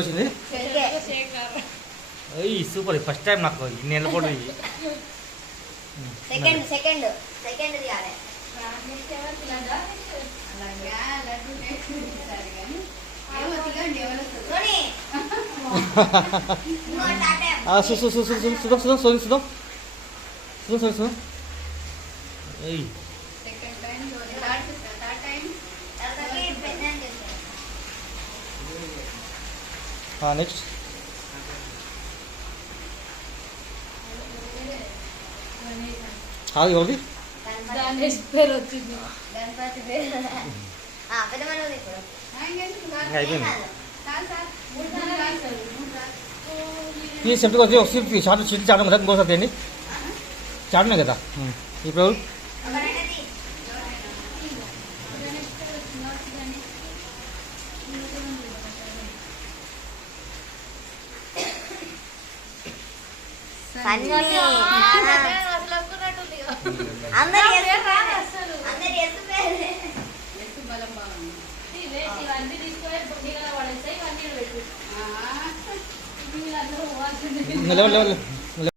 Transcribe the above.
తీసుకొచ్చింది అయ్యి super first time నాకు ఇన్ని నెలల పొడి సెకండ్ సెకండ్ సెకండ్ తీయాలి నెక్స్ట్ అది ఎవరిది పేరు వచ్చింది గణపతి పేరు పెద్ద మనది ఇప్పుడు అయిపోయింది ये सेफ्टी को दियो सिर्फ चाट सीट चाट में बहुत सारे नहीं चाट में कहता ये प्रभु लेवल लेवल